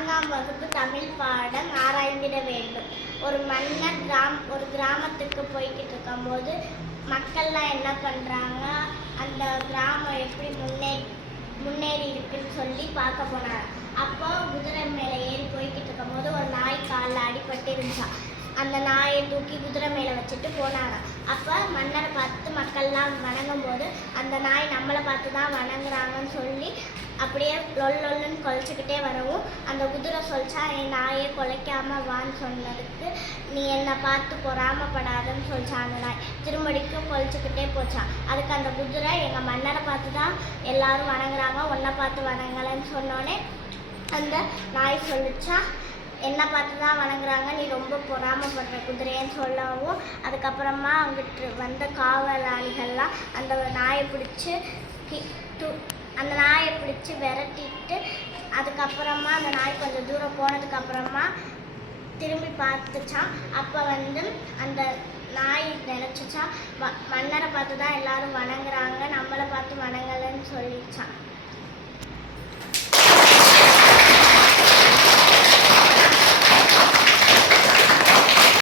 நான்காம் வகுப்பு தமிழ் பாடம் ஆராய்ந்திட வேண்டும். ஒரு மன்னர் கிராம் ஒரு கிராமத்துக்கு போய்கிட்டு இருக்கும்போது மக்கள்லாம் என்ன பண்ணுறாங்க அந்த கிராமம் எப்படி முன்னே முன்னேறி இருக்குன்னு சொல்லி பார்க்க போனாங்க. அப்போ குதிரை மேலே ஏறி போய்கிட்டு இருக்கும்போது ஒரு நாய் காலில் அடிபட்டு இருந்துச்சான் அந்த நாயை தூக்கி குதிரை மேலே வச்சுட்டு போனாங்க. அப்போ மன்னரை பார்த்து மக்கள்லாம் வணங்கும் போது அந்த நாய் நம்மளை பார்த்து தான் வணங்குறாங்கன்னு சொல்லி அப்படியே லொல் லொல்லுன்னு கொலைச்சிக்கிட்டே வரவும் அந்த குதிரை சொல்லிச்சா என் நாயை குலைக்காம வான்னு சொன்னதுக்கு நீ என்னை பார்த்து பொறாமப்படாதன்னு சொல்லிச்சான் அந்த நாய். திரும்படிக்கும் கொலைச்சிக்கிட்டே போச்சான் அதுக்கு அந்த குதிரை எங்கள் மன்னரை பார்த்து தான் எல்லாரும் வணங்குறாங்க உன்னை பார்த்து வணங்கலைன்னு சொன்னோடனே அந்த நாய் சொல்லிச்சா என்னை பார்த்து தான் வணங்குறாங்க. நீ ரொம்ப பொறாமப்படுற குதிரைன்னு சொல்லவும் அதுக்கப்புறமா அங்கிட்டு வந்த காவலாளிகள்லாம் அந்த நாயை பிடிச்சி கி- அந்த நாயை பிடிச்சி விரட்டிட்டு அதுக்கப்புறமா அந்த நாய் கொஞ்சம் தூரம் போனதுக்கப்புறமா திரும்பி பார்த்துச்சான் அப்போ வந்து அந்த நாய் நினச்சிச்சான் மன்னரை பார்த்து தான் எல்லாரும் வணங்குறாங்க. நம்மளை பார்த்து வணங்கலைன்னு சொல்லிச்சான்